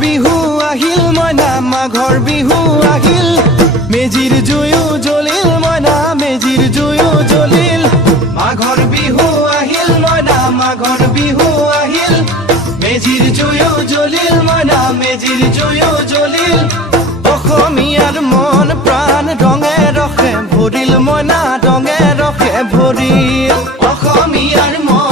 বিহু আহিল মইনা মাঘৰ বিহু আহিল মেজিৰ জুয়ো জ্বলিল মইনা মেজিৰ জুয়ো জ্বলিল মাঘৰ বিহু আহিল মইনা মাঘৰ বিহু আহিল মেজিৰ জুয়ো জ্বলিল মইনা মেজিৰ জুয়ো জ্বলিল অসমীয়াৰ মন প্ৰাণ ৰঙে ৰসে ভৰিল মইনা ৰঙে ৰসে ভৰিল অসমীয়াৰ মন